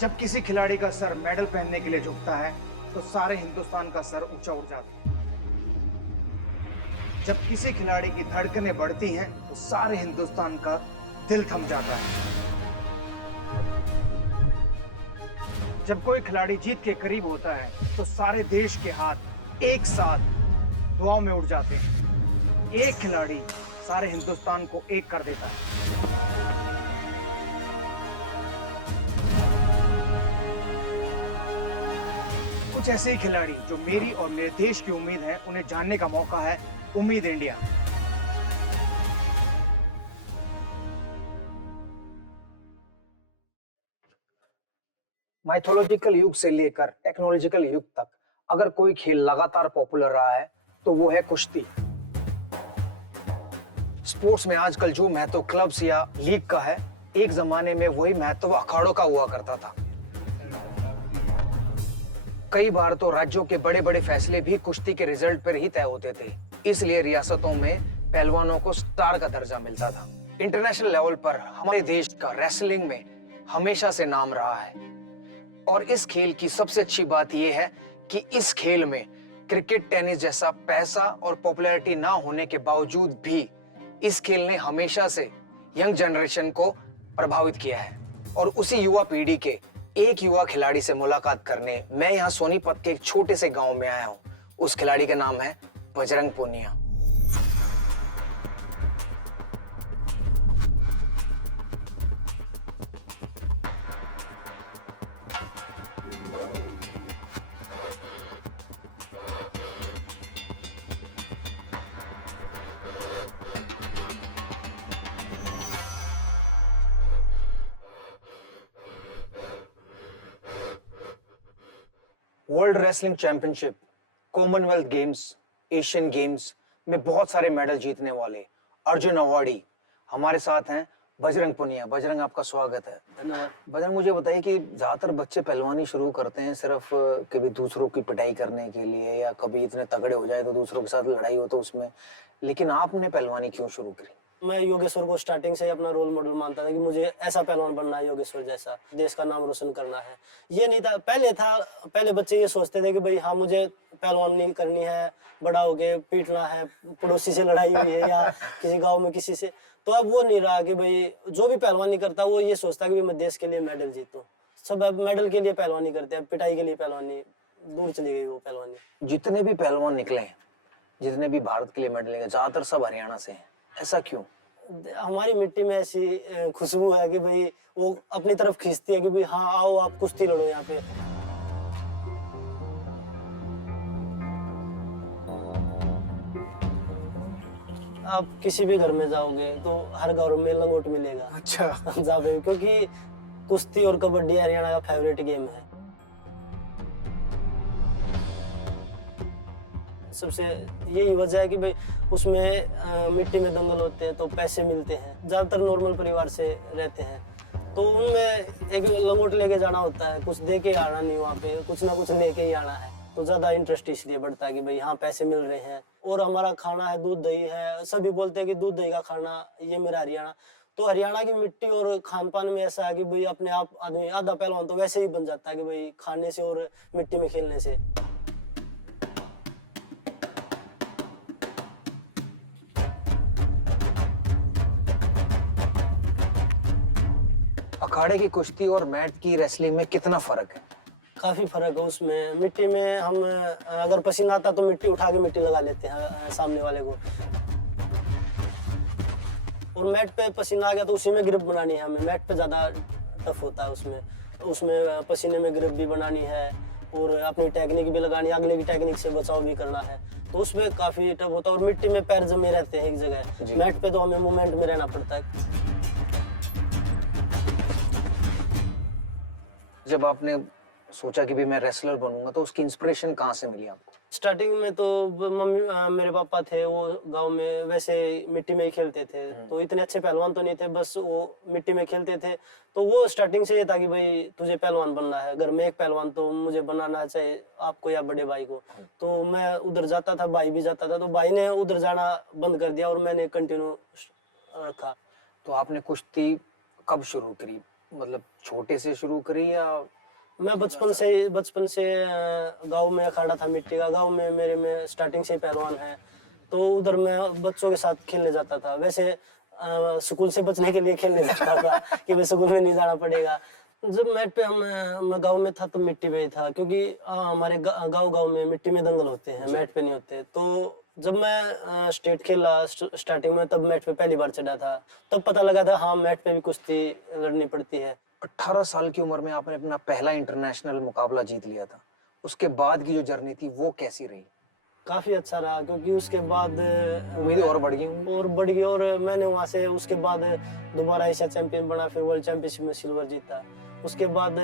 जब किसी खिलाड़ी का सर मेडल पहनने के लिए झुकता है तो सारे हिंदुस्तान का सर ऊंचा उठ जाता है। जब किसी खिलाड़ी की धड़कनें बढ़ती हैं तो सारे हिंदुस्तान का दिल थम जाता है। जब कोई खिलाड़ी जीत के करीब होता है तो सारे देश के हाथ एक साथ दुआओं में उठ जाते हैं। एक खिलाड़ी सारे हिंदुस्तान को एक कर देता है। कुछ ऐसे ही खिलाड़ी जो मेरी और मेरे देश की उम्मीद है, उन्हें जानने का मौका है उम्मीद इंडिया। माइथोलॉजिकल युग से लेकर टेक्नोलॉजिकल युग तक अगर कोई खेल लगातार पॉपुलर रहा है तो वो है कुश्ती। स्पोर्ट्स में आजकल जो महत्व क्लब्स या लीग का है, एक जमाने में वही महत्व अखाड़ों का हुआ करता था। कई बार तो राज्यों के बड़े बड़े फैसले भी कुश्ती के रिजल्ट पर ही तय होते थे, इसलिए रियासतों में पहलवानों को स्टार का दर्जा मिलता था। इंटरनेशनल लेवल पर हमारे देश का रेसलिंग में हमेशा से नाम रहा है और इस खेल की सबसे अच्छी बात यह है कि इस खेल में क्रिकेट, टेनिस जैसा पैसा और पॉपुलैरिटी ना होने के बावजूद भी इस खेल ने हमेशा से यंग जनरेशन को प्रभावित किया है। और उसी युवा पीढ़ी के एक युवा खिलाड़ी से मुलाकात करने मैं यहाँ सोनीपत के एक छोटे से गांव में आया हूँ। उस खिलाड़ी का नाम है Bajrang Punia. World wrestling championship, commonwealth games, Asian games में बहुत सारे मेडल जीतने वाले अर्जुन अवार्डी हमारे साथ हैं बजरंग पूनिया। बजरंग, आपका स्वागत है। बजरंग, मुझे बताइए कि ज्यादातर बच्चे पहलवानी शुरू करते हैं सिर्फ कभी दूसरों की पिटाई करने के लिए या कभी इतने तगड़े हो जाए तो दूसरों के साथ लड़ाई हो तो उसमें, लेकिन आपने पहलवानी क्यों शुरू करी? मैं योगेश्वर को स्टार्टिंग से अपना रोल मॉडल मानता था कि मुझे ऐसा पहलवान बनना है, योगेश्वर जैसा, देश का नाम रोशन करना है। ये नहीं था, पहले बच्चे ये सोचते थे कि भाई हाँ मुझे पहलवानी करनी है, बड़ा हो गए पीटना है, पड़ोसी से लड़ाई हुई है या किसी गाँव में किसी से, तो अब वो नहीं रहा कि भाई जो भी पहलवानी करता वो ये सोचता कि मैं देश के लिए मेडल जीतूं। सब अब मेडल के लिए पहलवानी करते हैं, पिटाई के लिए पहलवानी दूर चली गई वो पहलवानी। जितने भी पहलवान निकले हैं, जितने भी भारत के लिए मेडल लेंगे, ज्यादातर सब हरियाणा से हैं, ऐसा क्यों? हमारी मिट्टी में ऐसी खुशबू है कि भाई वो अपनी तरफ खींचती है कि भाई हाँ आओ आप कुश्ती लड़ो यहाँ पे। आप किसी भी घर में जाओगे तो हर घर में लंगोट मिलेगा। अच्छा। जहाँ पे, क्योंकि कुश्ती और कबड्डी हरियाणा का फेवरेट गेम है। सबसे यही वजह है कि भाई उसमें मिट्टी में दंगल होते हैं तो पैसे मिलते हैं। ज़्यादातर नॉर्मल परिवार से रहते हैं तो उनमें एक लंगोट लेके जाना होता है, कुछ दे के आना नहीं, वहाँ पे कुछ ना कुछ लेके ही आना है, तो ज़्यादा इंटरेस्ट इसलिए बढ़ता है कि भाई हाँ पैसे मिल रहे हैं। और हमारा खाना है दूध दही है, सभी बोलते हैं कि दूध दही का खाना, ये मेरा हरियाणा। तो हरियाणा की मिट्टी और खान पान में ऐसा है कि भाई अपने आप आदमी आधा पहलवान तो वैसे ही बन जाता है कि भाई खाने से और मिट्टी में खेलने से। अखाड़े की कुश्ती और मैट की रेसलिंग में कितना फर्क है? काफी फर्क है उसमें। मिट्टी में हम अगर पसीना आता तो मिट्टी उठा के मिट्टी लगा लेते हैं सामने वाले को, और मैट पे पसीना आ गया तो उसी में ग्रिप बनानी है हमें। मैट पे ज्यादा टफ होता है उसमें पसीने में ग्रिप भी बनानी है और अपनी टेक्निक भी लगानी है, अगले की टेक्निक से बचाव भी करना है, तो उसमें काफी टफ होता है। और मिट्टी में पैर जमे रहते हैं एक जगह, मैट पे तो हमें मूवमेंट में रहना पड़ता है। जब आपने सोचा कि भी मैं रेसलर बनूंगा तो उसकी इंस्पिरेशन कहाँ से मिली आपको? स्टार्टिंग में तो मम्मी मेरे पापा थे, वो गांव में वैसे मिट्टी में ही खेलते थे, तो इतने अच्छे पहलवान तो नहीं थे, बस वो मिट्टी में खेलते थे। तो वो स्टार्टिंग से ये था कि भाई तुझे पहलवान बनना है, घर में एक पहलवान तो मुझे बनाना चाहिए, आपको या बड़े भाई को। तो मैं उधर जाता था, भाई भी जाता था, तो भाई ने उधर जाना बंद कर दिया और मैंने कंटिन्यू रखा। तो आपने कुश्ती कब शुरू करी? मतलब छोटे से शुरू करी या मैं बचपन से गांव में अखाड़ा था मिट्टी का। गांव में मेरे में स्टार्टिंग से ही पहलवान है, तो उधर मैं बच्चों के साथ खेलने जाता था। वैसे स्कूल से बचने के लिए खेलने जाता था कि भाई स्कूल में नहीं जाना पड़ेगा। जब मैट पे मैं गांव में था तो मिट्टी पे ही था, क्योंकि हमारे गांव में मिट्टी में दंगल होते हैं, मैट पे नहीं होते। तो जब मैं स्टेट खेला स्टार्टिंग में, तब मैट पे पहली बार चढ़ा था, तब पता लगा था हाँ मैट पे भी कुश्ती लड़नी पड़ती है। 18 साल की उम्र में आपने अपना पहला इंटरनेशनल मुकाबला जीत लिया था। उसके बाद की जो जर्नी थी वो कैसी रही? काफी अच्छा रहा, क्योंकि उसके बाद उम्मीदें और बढ़ गई और मैंने वहां से उसके बाद दोबारा एशिया चैंपियन बना, फिर वर्ल्ड चैंपियनशिप में सिल्वर जीता। उसके बाद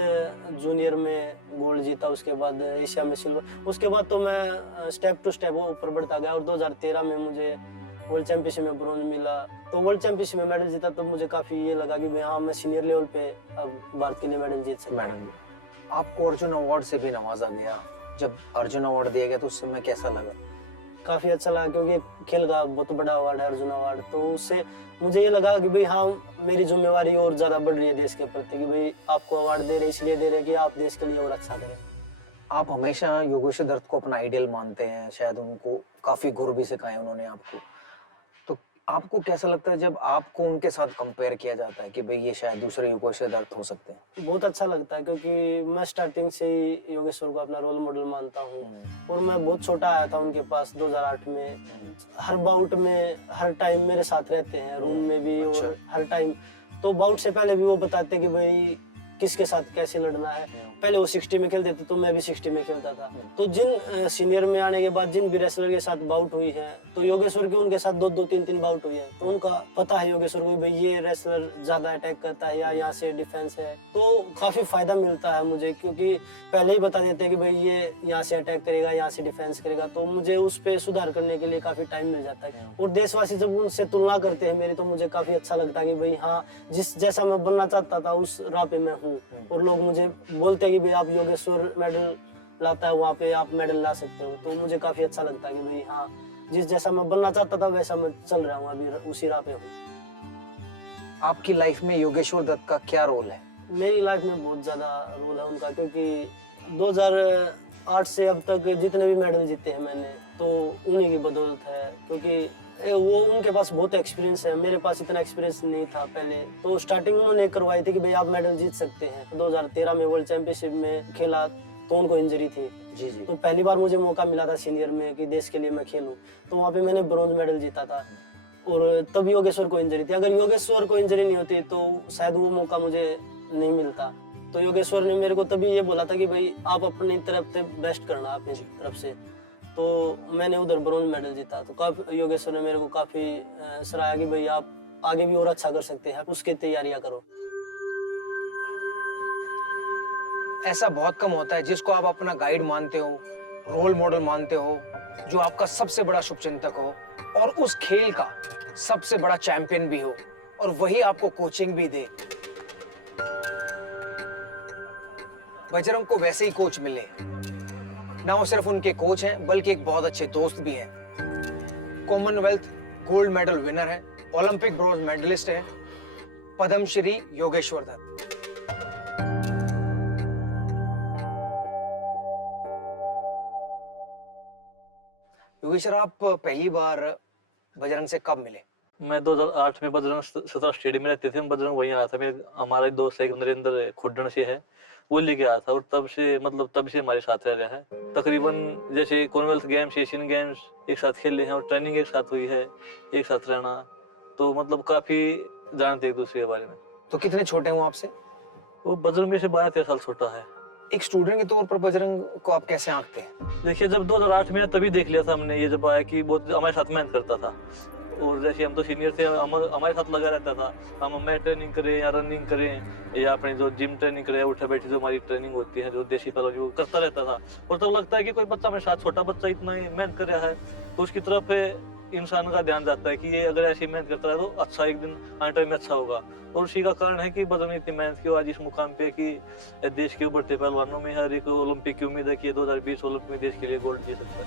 जूनियर में गोल्ड जीता, उसके बाद एशिया में सिल्वर। उसके बाद तो मैं स्टेप टू स्टेप ऊपर बढ़ता गया, और 2013 में मुझे वर्ल्ड चैंपियनशिप में ब्रॉन्ज मिला। तो वर्ल्ड चैंपियनशिप में मेडल जीता, तो मुझे काफी ये लगा कि हाँ मैं सीनियर लेवल पे अब भारत के लिए मेडल जीत सकता हूं। आपको अर्जुन अवार्ड से भी नवाजा गया। जब अर्जुन अवार्ड दिया गया तो उस समय कैसा लगा? काफी अच्छा लगा, क्योंकि खेल का बहुत बड़ा अवार्ड है अर्जुन अवार्ड। तो उससे मुझे ये लगा कि भाई हाँ मेरी जिम्मेवारी और ज्यादा बढ़ रही है देश के प्रति, कि भाई आपको अवार्ड दे रहे इसलिए दे रहे कि आप देश के लिए और अच्छा करें। आप हमेशा योगेश्वर दत्त को अपना आइडियल मानते हैं, शायद उनको काफी गुर भी सिखाए उन्होंने आपको। तो आपको कैसा लगता है जब आपको उनके साथ कंपेयर किया जाता है कि भाई ये शायद दूसरे योगेश्वर दत्त हो सकते हैं? बहुत अच्छा लगता है, क्योंकि मैं स्टार्टिंग से ही योगेश्वर को अपना रोल मॉडल मानता हूँ। और मैं बहुत छोटा आया था उनके पास 2008 में। हर बाउट में हर टाइम मेरे साथ रहते हैं, रूम में भी और हर टाइम। तो बाउट से पहले भी वो बताते कि भाई किसके साथ कैसे लड़ना है। पहले वो 60 में खेलते थे तो मैं भी 60 में खेलता था। तो जिन सीनियर में आने के बाद जिन भी रेसलर के साथ बाउट हुई है, तो योगेश्वर की उनके साथ 2-2, 3-3 बाउट हुई है। तो उनका पता है योगेश्वर को भाई ये रेसलर ज्यादा अटैक करता है या यहाँ से डिफेंस है। तो काफी फायदा मिलता है मुझे, क्योंकि पहले ही बता देते हैं कि भाई ये यहाँ से अटैक करेगा, यहाँ से डिफेंस करेगा। तो मुझे उस पर सुधार करने के लिए काफी टाइम मिल जाता है। और देशवासी जब उनसे तुलना करते हैं मेरी, तो मुझे काफी अच्छा लगता है कि भाई हाँ जिस जैसा मैं बनना चाहता था उस राह पे मैं हूँ। और लोग मुझे बोलते हैं कि भाई आप योगेश्वर मेडल लाता है वहाँ पे आप मेडल ला सकते हो। तो मुझे काफी अच्छा लगता है कि भाई हाँ जिस जैसा मैं बनना चाहता था वैसा मैं चल रहा हूँ, अभी उसी राह पे हूँ। आपकी लाइफ में योगेश्वर दत्त का क्या रोल है? मेरी लाइफ में बहुत ज्यादा रोल है उनका, क्योंकि 2008 से अब तक जितने भी मेडल जीते हैं मैंने, तो उन्हीं की बदौलत है। क्योंकि वो उनके पास बहुत एक्सपीरियंस है, मेरे पास इतना एक्सपीरियंस नहीं था पहले। तो स्टार्टिंग उन्होंने करवाई थी कि भाई आप मेडल जीत सकते हैं। 2013 में वर्ल्ड चैंपियनशिप में खेला तो उनको इंजरी थी। जी जी। तो पहली बार मुझे मौका मिला था सीनियर में कि देश के लिए मैं खेलूं, तो वहाँ पे मैंने ब्रॉन्ज मेडल जीता था। और तब योगेश्वर को इंजरी थी। अगर योगेश्वर को इंजरी नहीं होती तो शायद वो मौका मुझे नहीं मिलता। तो योगेश्वर ने मेरे को तभी ये बोला था कि भाई आप अपनी तरफ से बेस्ट करना, अपनी तरफ से। तो मैंने उधर ब्रॉन्ज मेडल जीता। तो काफी योगेश्वर ने मेरे को काफी सराहा कि भाई आप आगे भी और अच्छा कर सकते हैं, उसकी तैयारियां करो। ऐसा बहुत कम होता है जिसको आप अपना गाइड मानते हो, रोल मॉडल मानते हो, जो आपका सबसे बड़ा शुभचिंतक हो और उस खेल का सबसे बड़ा चैंपियन भी हो, और वही आपको कोचिंग भी दे। बजरंग को वैसे ही कोच मिले। ना वो सिर्फ उनके कोच हैं बल्कि एक बहुत अच्छे दोस्त भी हैं। कॉमनवेल्थ गोल्ड मेडल विनर है, ओलंपिक ब्रॉन्ज मेडलिस्ट है, पद्मश्री योगेश्वर दत्त। योगेश्वर आप पहली बार बजरंग से कब मिले? मैं 2008 में बजरंग सत्रह स्टेडियम में रहते थे। बजरंग वहीं आया था, मेरे हमारा दोस्त है नरेंद्र खुड्डन से है, वो लेके आया था। और तब से हमारे साथ रह रहा है। तकरीबन जैसे कॉमनवेल्थ गेम्स, एशियन गेम्स एक साथ खेले हैं और ट्रेनिंग एक साथ हुई है, एक साथ रहना। तो काफी जानते एक दूसरे के बारे में। तो कितने छोटे हैं वो आपसे? वो बजरंग में से 12-13 साल छोटा है। एक स्टूडेंट के तौर पर बजरंग को आप कैसे आंकते हैं? देखिए जब 2008 में तभी देख लिया था हमने, ये जब आया कि बहुत हमारे साथ मेहनत करता था। और जैसे हम तो सीनियर थे, हमारे साथ लगा रहता था। हम मैच ट्रेनिंग करें या रनिंग करें या अपनी जो जिम ट्रेनिंग करें, उठा बैठी जो हमारी ट्रेनिंग होती है, जो देसी पहलवानी, वो करता रहता था। और तब लगता है कि कोई बच्चा मेरे साथ, छोटा बच्चा इतना ही मेहनत कर रहा है, तो उसकी तरफ इंसान का ध्यान जाता है कि ये अगर ऐसी मेहनत करता है तो अच्छा एक दिन आने टाइम में अच्छा होगा। और उसी का कारण है कि बजरंग ने इतनी मेहनत की आज इस मुकाम पे कि देश के उभरते पहलवानों में हर एक ओलंपिक की उम्मीद है कि 2020 ओलंपिक में देश के लिए गोल्ड जीत सकता है।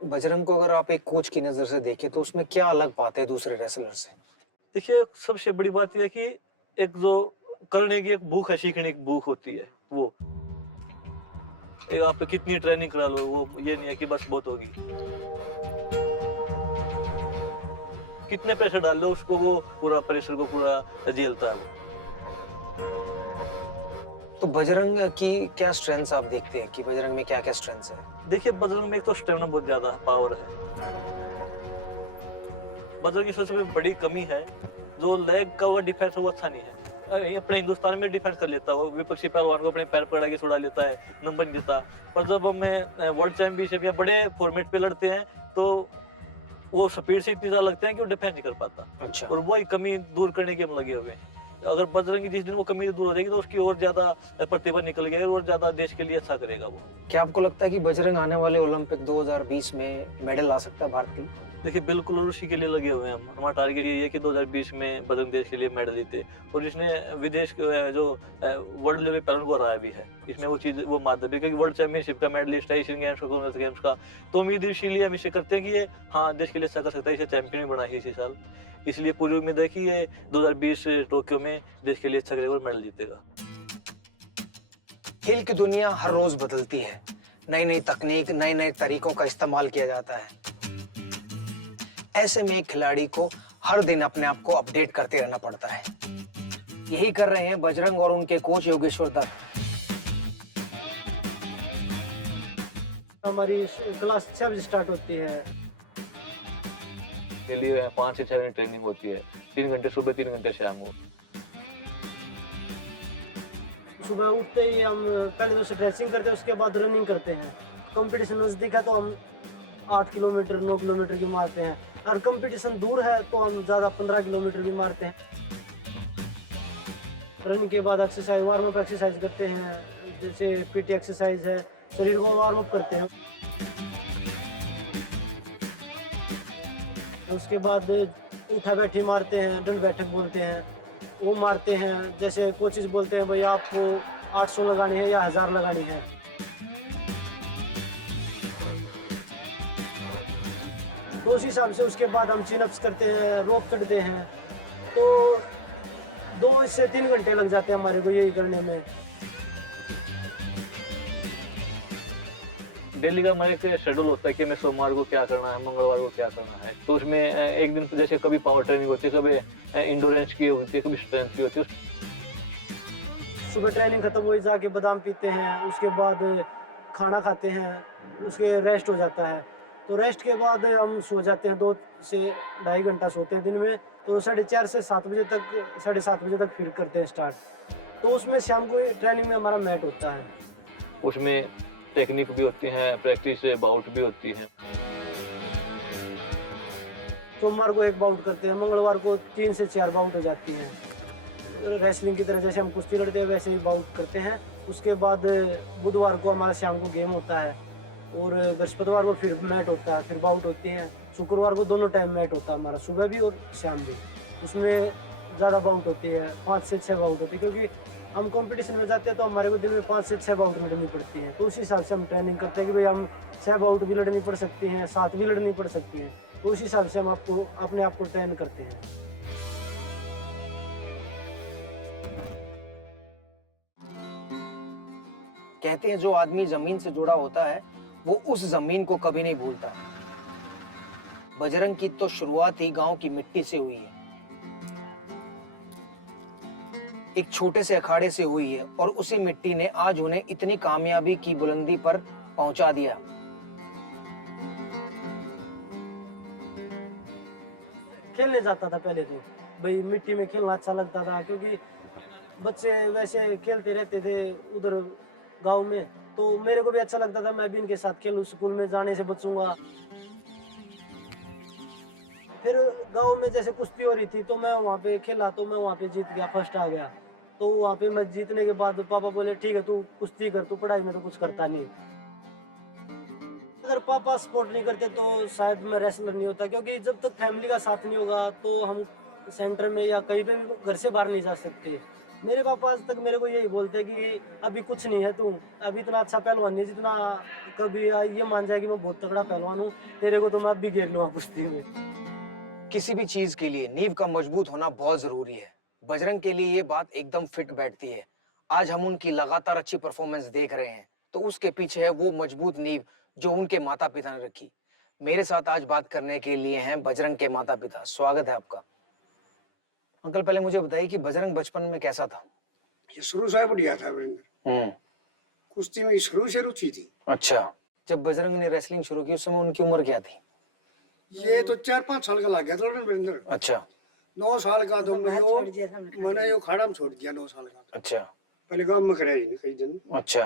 बजरंग को अगर आप एक कोच की नजर से देखें तो उसमें क्या अलग बात है दूसरे रेसलर से? देखिए सबसे बड़ी बात यह है कि एक जो करने की एक भूख है, सीखने की भूख होती है, वो एक आप कितनी ट्रेनिंग करा लो, वो ये नहीं है कि बस बहुत होगी। कितने प्रेशर डाल लो उसको, वो पूरा प्रेशर को पूरा झेलता है वो। तो बजरंग की क्या स्ट्रेंथ्स आप देखते हैं कि बजरंग में क्या क्या स्ट्रेंथ्स है? देखिए बजरंग में एक तो स्टेमिना बहुत ज्यादा पावर है। बजरंग की सबसे बड़ी कमी है जो लेग का वो डिफेंस है, वो अच्छा नहीं है। ये अपने हिंदुस्तान में डिफेंस कर लेता है, वो विपक्षी पहलवान को अपने पैर पकड़ा के छुड़ा लेता है, नंबर नहीं देता। पर जब हमें वर्ल्ड चैंपियनशिप या बड़े फॉर्मेट पे लड़ते हैं तो वो स्पीड से इतनी ज्यादा लगते हैं कि वो डिफेंस नहीं कर पाता। अच्छा। और वही कमी दूर करने के हम लगे हुए हैं। अगर बजरंग जिस दिन वो कमी दूर हो जाएगी तो उसकी और ज्यादा प्रतिभा निकल गई और ज्यादा देश के लिए अच्छा करेगा वो। क्या आपको लगता है कि बजरंग आने वाले ओलंपिक 2020 में मेडल ला सकता है भारत के लिए? देखिए बिल्कुल, और उसी के लिए लगे हुए हैं हम। हमारा टारगेट ये है कि 2020 में बजरंग देश के लिए मेडल जीते, और इसने विदेश जो वर्ल्ड लेवल पहलवान को हराया भी है। इसमें वो चीज वो माध्यम है क्योंकि वर्ल्ड चैंपियनशिप का मेडलिस्ट है, एशियन गेम्स का, कॉमनवेल्थ गेम्स का। तो उम्मीद इसीलिए हम इसे करते हैं कि ये हाँ देश के लिए अच्छा कर सकता है, इसे चैंपियन बना है इसी साल। इसलिए पूरी उम्मीद है कि ये 2020 टोक्यो में देश के लिए अच्छा करेगा और मेडल जीतेगा। खेल की दुनिया हर रोज बदलती है, नई नई तकनीक, नए नए तरीकों का इस्तेमाल किया जाता है। ऐसे में एक खिलाड़ी को हर दिन अपने आप को अपडेट करते रहना पड़ता है। यही कर रहे हैं बजरंग और उनके कोच योगेश्वर दत्त। हमारी क्लास 6 बजे स्टार्ट होती है। के लिए 5 से 6 घंटे ट्रेनिंग होती है, 3 घंटे सुबह, 3 घंटे शाम को। सुबह उठते ही हम पहले तो स्ट्रेचिंग करते हैं, उसके बाद रनिंग करते हैं। कंपटीशन नज़दीक है तो हम 8 किलोमीटर 9 किलोमीटर की मारते हैं, और कंपटीशन दूर है तो हम ज़्यादा 15 किलोमीटर भी मारते हैं। रनिंग के बाद एक्सरसाइज, वार्म अप एक्सरसाइज करते हैं, जैसे पीटी एक्सरसाइज है, शरीर को वार्म अप करते हैं। उसके बाद उठा बैठी मारते हैं, दंड बैठक बोलते हैं, वो मारते हैं। जैसे कोचेस बोलते हैं भाई आपको 800 लगानी है या 1000 लगानी है। तो उस हिसाब से उसके बाद हम चिनअप्स करते हैं, रोप चढ़ते हैं। तो 2 से 3 घंटे लग जाते हैं हमारे को यही करने में। डेली का हमारा एक शेड्यूल होता है कि हमें सोमवार को क्या करना है, मंगलवार को क्या करना है। तो उसमें एक दिन जैसे कभी पावर ट्रेनिंग होती है, कभी इंडोरेंस की होती है, कभी स्ट्रेंथ की होती है। सुबह ट्रेनिंग खत्म हुई, जाके बादाम पीते हैं, उसके बाद खाना खाते हैं, उसके रेस्ट हो जाता है। तो रेस्ट के बाद हम सो जाते हैं, 2 से 2.5 घंटा सोते हैं दिन में। तो 4:30 से 7 बजे तक, 7:30 बजे तक फिर करते हैं स्टार्ट। तो उसमें शाम को ट्रेनिंग में हमारा मैट होता है। उसमें टेक्निक भी होती है, प्रैक्टिस बाउट भी होती है। सोमवार को 1 बाउट करते हैं, मंगलवार को 3 से 4 बाउट हो जाती हैं। रेसलिंग की तरह जैसे हम कुश्ती लड़ते हैं वैसे ही बाउट करते हैं। उसके बाद बुधवार को हमारा शाम को गेम होता है, और बृहस्पतिवार को फिर मैट होता है, फिर बाउट होती हैं। शुक्रवार को दोनों टाइम मैट होता है हमारा, सुबह भी और शाम भी। उसमें ज़्यादा बाउट होती है, 5 से 6 बाउट होती है, क्योंकि हम कंपटीशन में जाते हैं तो हमारे को दिन में 5 से 6 बाउट लड़नी पड़ती है। तो उस हिसाब से हम ट्रेनिंग करते हैं कि भाई हम 6 बाउट भी लड़नी पड़ सकती हैं, 7 भी लड़नी पड़ सकती हैं। तो उस हिसाब से हम आपको अपने आप को ट्रेन करते हैं। कहते हैं जो आदमी जमीन से जुड़ा होता है वो उस जमीन को कभी नहीं भूलता। बजरंग की तो शुरुआत ही गांव की मिट्टी से हुई है, एक छोटे से अखाड़े से हुई है, और उसी मिट्टी ने आज उन्हें इतनी कामयाबी की बुलंदी पर पहुंचा दिया। खेलने जाता था पहले तो, भाई मिट्टी में खेलना अच्छा लगता था, क्योंकि बच्चे वैसे खेलते रहते थे उधर गांव में। तो मेरे को भी अच्छा लगता था, मैं भी इनके साथ खेलूं, स्कूल में जाने से बचूंगा। फिर गांव में जैसे कुश्ती हो रही थी तो मैं वहाँ पे खेला, तो मैं वहाँ पे जीत गया, फर्स्ट आ गया। तो वहाँ पे मैं जीतने के बाद पापा बोले ठीक है तू कुश्ती कर, तू पढ़ाई में तो कुछ करता नहीं। अगर पापा सपोर्ट नहीं करते तो शायद मैं रेसलर नहीं होता, क्योंकि जब तक फैमिली का साथ नहीं होगा तो हम सेंटर में या कहीं पे भी घर से बाहर नहीं जा सकते। मेरे पापा आज तक मेरे को यही बोलते कि अभी कुछ नहीं है, तू अभी इतना अच्छा पहलवान नहीं जितना कभी ये मान जाए कि मैं बहुत तगड़ा पहलवान हूँ, तेरे को तो मैं अब भी घेर लूँगा कुश्ती में। किसी भी चीज के लिए नींव का मजबूत होना बहुत जरूरी है। बजरंग के लिए ये बात एकदम फिट बैठती है। आज हम उनकी लगातार अच्छी परफॉर्मेंस देख रहे हैं तो उसके पीछे है वो मजबूत नींव जो उनके माता पिता ने रखी। मेरे साथ आज बात करने के लिए हैं बजरंग के माता पिता। स्वागत है आपका। अंकल पहले मुझे बताइए कि बजरंग बचपन में कैसा था? ये शुरू से बढ़िया था वीरेंद्र। कुश्ती में शुरू से रुचि थी। अच्छा, जब बजरंग ने रेसलिंग शुरू की उस समय उनकी उम्र क्या थी? ये तो 4-5 साल का लग गया था वीरेंद्र। अच्छा 9 साल का तो मैंने यो खाड़ा में छोड़ दिया 9 साल का। अच्छा पहले गांव में कराई नहीं कई दिन अच्छा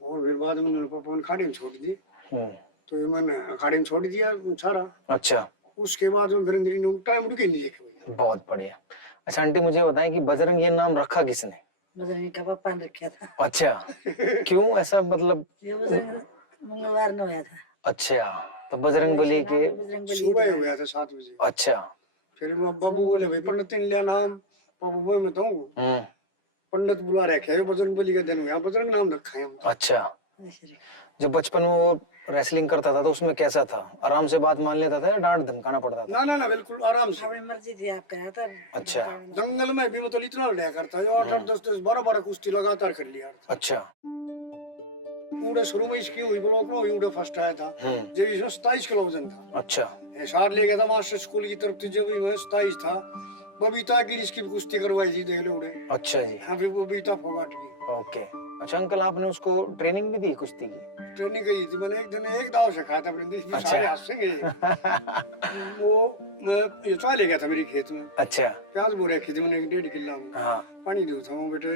और फिर बाद में उन्होंने पापा ने खाड़े में छोड़ दी हम्म, तो ये मैंने खाड़े में छोड़ दिया सारा। अच्छा उसके बाद में वीरेंद्र ने टाइम रुके नहीं देखे। बहुत बढ़िया। अच्छा आंटी मुझे बताएं कि बजरंग ये नाम रखा किसने? बजरंग का पापा ने रखा था। अच्छा क्यों ऐसा मतलब? ये बजरंग मंगलवार में हुआ था। अच्छा तो बजरंग बली के बजरंग बली सुबह हो गया था 7 बजे। अच्छा फिर बाबू बोले भाई पंडित ने लिया नाम। बाबू बोले मैं तो पंडित बुला रखे है बजरंग बली का दिन हुआ बजरंग नाम रखा है हम। अच्छा जब बचपन में वो रेसलिंग करता था तो उसमें कैसा था? आराम से बात मान लेता था या डांट धमकाना पड़ता था? ना बिल्कुल आराम से। अपनी मर्जी थी आप कहा था। अच्छा जंगल में भी मतलब इतना लड़ा करता है 8-8 10-10 12-12 कुश्ती लगातार कर लिया। अच्छा उड़े शुरू में इसकी हुई ब्लॉक में हुई उड़े फर्स्ट आया था जब इसमें 27 किलो वजन था। अच्छा साथ ले गया था मास्टर स्कूल की तरफ से जब इसमें 27 था। बबीता की इसकी भी कुश्ती करवाई थी देख लो उड़े। अच्छा जी हाँ फिर बबीता फोगाट की ओके। अच्छा अंकल आपने उसको ट्रेनिंग भी दी कुश्ती की? ट्रेनिंग की थी मैंने एक दिन एक दाव से खाया था अपने देश में। अच्छा। सारे हंसेंगे वो मैं ये चाय ले गया था मेरे खेत में। अच्छा प्याज बो रखी थी मैंने 1.5 किलो में। हाँ पानी दो था वो बेटे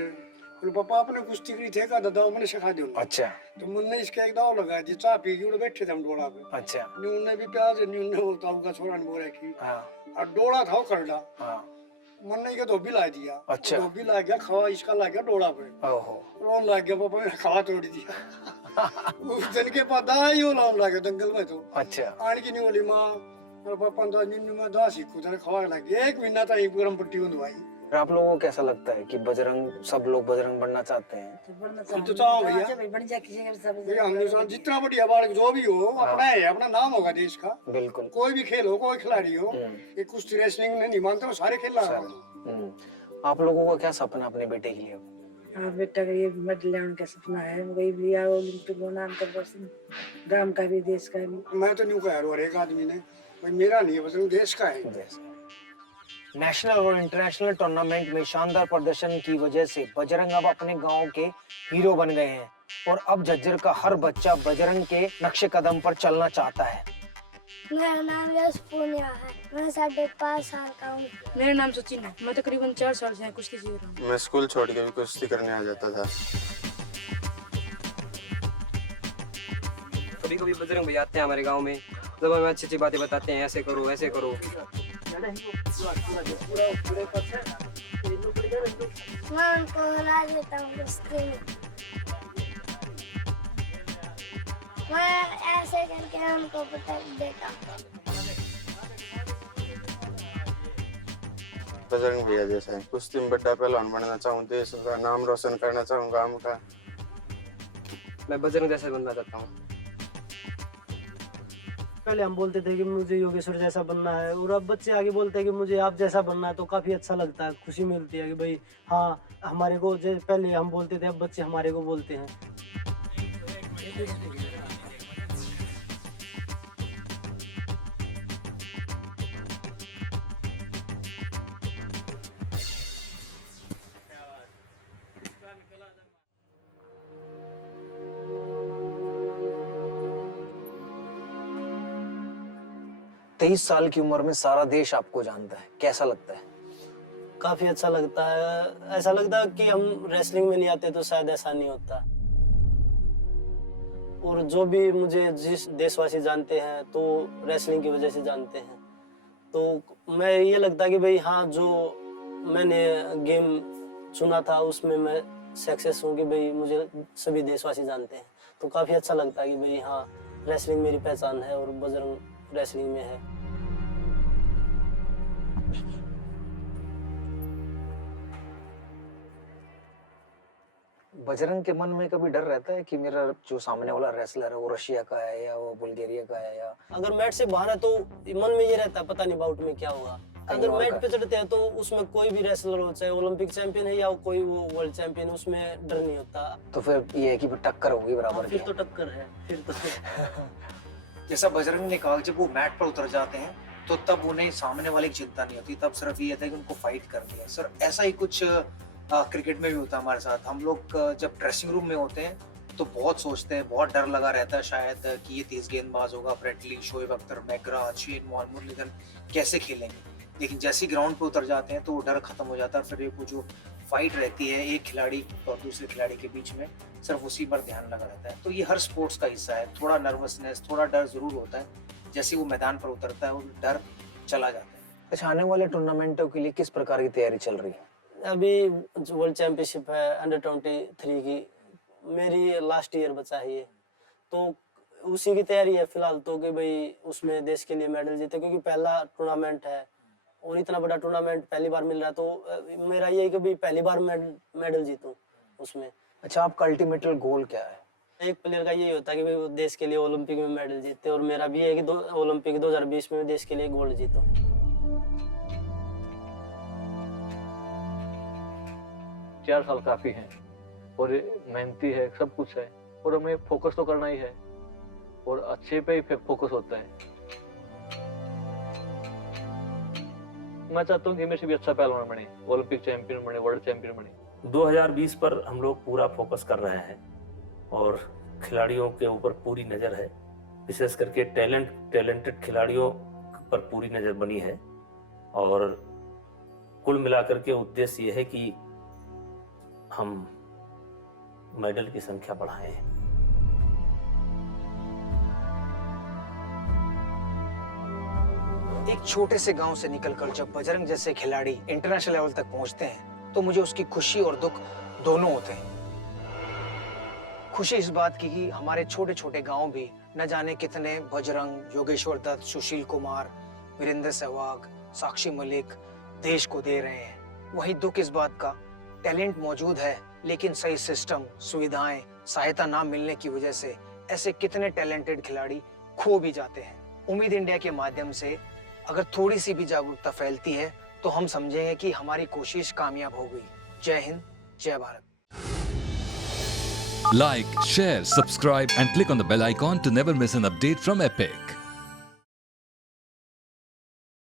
बोले पापा आपने कुश्ती करी थे का दादा मैंने सिखा दियो। अच्छा तो मैंने इसके एक दाव लगा दी चाय पी के उड़े बैठे थे हम डोला पे। अच्छा न्यूने भी प्याज न्यूने वो ताऊ का छोरा ने बो रखी हाँ और डोला था वो करड़ा हाँ मन्ने के धोबी ला दिया। अच्छा। धोबी ला गया खवा इसका ला गया डोला पे ओहो रोन लग गया पापा ने खवा तोड़ दिया। उस दिन के बाद दाई हो लाऊं लगे दंगल में तो अच्छा आन की नहीं बोली माँ और पापा तो निन्नु में दा सीखू तेरे खवा लग गया 1 महीना था एक गरम पट्टी बंधवाई। फिर आप लोगों को कैसा लगता है कि बजरंग सब लोग बजरंग बनना चाहते हैं? तो बढ़ना तो चाहो भैया। चाहिए भाई बन जा किसी का सब। भैया हिंदुस्तान जितना बढ़िया बालक जो भी हो अपना है अपना नाम होगा देश का। बिल्कुल कोई भी खेल हो कोई खिलाड़ी हो एक कुश्ती रेसलिंग नहीं मानते वो सारे खेल रहा है। आप लोगों का क्या सपना अपने बेटे के लिए? हाँ बेटा का ये मेडल लेने का सपना है। वही लिया ओलंपिक में नाम का दर्शन गांव का भी देश का भी। मैं तो नहीं कह रहा हर एक आदमी ने भाई मेरा नहीं है बजरंग देश का है। नेशनल और इंटरनेशनल टूर्नामेंट में शानदार प्रदर्शन की वजह से बजरंग अब अपने गांव के हीरो बन गए हैं और अब झज्जर का हर बच्चा बजरंग के नक्शे कदम पर चलना चाहता है। मेरा नाम यश पूनिया है। मैं 5.5 साल का हूँ। मेरा नाम सचिन है। मैं तकरीबन 4 साल से कुश्ती सीख रहा हूँ। मैं स्कूल छोड़ के भी कुश्ती करने आ जाता था। कभी कभी बजरंग भैया आते हैं हमारे गांव में जब हमें अच्छी अच्छी बातें बताते हैं ऐसे करो ऐसे करो। मैं उनको हरा देता हूँ कुश्ती में। मैं ऐसे करके उनको पटक देता हूँ। बजरंग भैया जैसा है कुश्ती में बड़ा पहलवान बनना चाहूँ देश का नाम रोशन करना चाहूँ गांव का। मैं बजरंग जैसा बनना चाहता हूँ। पहले हम बोलते थे कि मुझे योगेश्वर जैसा बनना है और अब बच्चे आगे बोलते हैं कि मुझे आप जैसा बनना है। तो काफी अच्छा लगता है खुशी मिलती है कि भाई हाँ हमारे को पहले हम बोलते थे अब बच्चे हमारे को बोलते हैं। तेईस साल की उम्र में सारा देश आपको जानता है, कैसा लगता है? काफी अच्छा लगता है। ऐसा लगता है कि हम रेसलिंग में नहीं आते तो शायद ऐसा नहीं होता। और जो भी मुझे जिस देशवासी जानते हैं तो रेसलिंग की वजह से जानते हैं। तो मैं ये लगता है कि भाई हाँ जो मैंने गेम चुना था उसमें मैं सक्सेस हूँ कि भाई मुझे सभी देशवासी जानते हैं। तो काफी अच्छा लगता है कि भाई हाँ रेसलिंग मेरी पहचान है और बजरंग रेसलिंग में है। बजरंग के मन में कभी डर रहता है कि मेरा जो सामने वाला रेसलर है वो रशिया का है या वो बुल्गारिया का है, या अगर मैट से बाहर है तो मन में ये रहता है पता नहीं बाउट में क्या होगा। अगर और मैट का- पे चढ़ते हैं तो उसमें कोई भी रेसलर हो, चाहे ओलंपिक चैंपियन है या कोई वो वर्ल्ड चैंपियन, उसमें डर नहीं होता। तो फिर ये है कि टक्कर होगी बराबर फिर की। तो टक्कर है, फिर तो जैसा बजरंग ने कहा, जब वो मैट पर उतर जाते हैं तो तब उन्हें सामने वाले की चिंता नहीं होती, तब सिर्फ ये था कि उनको फाइट करनी है। सर ऐसा ही कुछ क्रिकेट में भी होता है हमारे साथ। हम लोग जब ड्रेसिंग रूम में होते हैं तो बहुत सोचते हैं, बहुत डर लगा रहता है शायद कि ये तेज गेंदबाज होगा, Brett Lee, Shoaib Akhtar, McGrath, Shane Warne, Muralitharan कैसे खेलेंगे। लेकिन जैसे ग्राउंड पे उतर जाते हैं तो वो डर खत्म हो जाता है। फिर वो जो फाइट रहती है एक खिलाड़ी और दूसरे खिलाड़ी के बीच में, सिर्फ उसी पर ध्यान लगा रहता है। तो ये हर स्पोर्ट्स का हिस्सा है, थोड़ा नर्वसनेस, थोड़ा डर जरूर होता है। जैसे वो मैदान पर उतरता है वो डर चला जाता है। अच्छा, आने वाले टूर्नामेंटों के लिए किस प्रकार की तैयारी चल रही है? अभी जो वर्ल्ड चैंपियनशिप है अंडर 23 की, मेरी लास्ट ईयर बचा है ये, तो उसी की तैयारी है फिलहाल तो, कि भाई उसमें देश के लिए मेडल जीते, क्योंकि पहला टूर्नामेंट है और इतना बड़ा टूर्नामेंट पहली बार मिल रहा है। तो मेरा ये है कि भाई पहली बार मेडल जीतूं उसमें। अच्छा, आपका अल्टीमेट गोल क्या है? एक प्लेयर का यही होता है कि भाई वो देश के लिए ओलंपिक में मेडल जीते, और मेरा भी है कि ओलंपिक 2020 में देश के लिए गोल्ड जीतूं। 4 साल काफी हैं और मेहनती है, सब कुछ है, और हमें फोकस तो करना ही है और अच्छे पे ही फोकस होता है। मैं चाहता हूँ कि मेरे से भी अच्छा पहलवान बने, ओलंपिक चैंपियन बने, वर्ल्ड चैंपियन बने। 2020 पर हम लोग पूरा फोकस कर रहे हैं और खिलाड़ियों के ऊपर पूरी नज़र है, विशेष करके टैलेंटेड खिलाड़ियों पर पूरी नज़र बनी है। और कुल मिलाकर के उद्देश्य ये है कि हम मेडल की संख्या बढ़ाएं। एक छोटे से गांव से निकलकर जब बजरंग जैसे खिलाड़ी इंटरनेशनल लेवल तक पहुंचते हैं तो मुझे उसकी खुशी और दुख दोनों होते हैं। खुशी इस बात की कि हमारे छोटे छोटे गांव भी न जाने कितने बजरंग, योगेश्वर दत्त, सुशील कुमार, वीरेंद्र सहवाग, साक्षी मलिक देश को दे रहे हैं। वही दुख इस बात का, टैलेंट मौजूद है लेकिन सही सिस्टम, सुविधाएं, सहायता ना मिलने की वजह से ऐसे कितने टैलेंटेड खिलाड़ी खो भी जाते हैं। उम्मीद इंडिया के माध्यम से अगर थोड़ी सी भी जागरूकता फैलती है तो हम समझेंगे कि हमारी कोशिश कामयाब हो गई। जय हिंद, जय Bharat. Like, share, subscribe and click on the bell icon to never miss an update from Epic.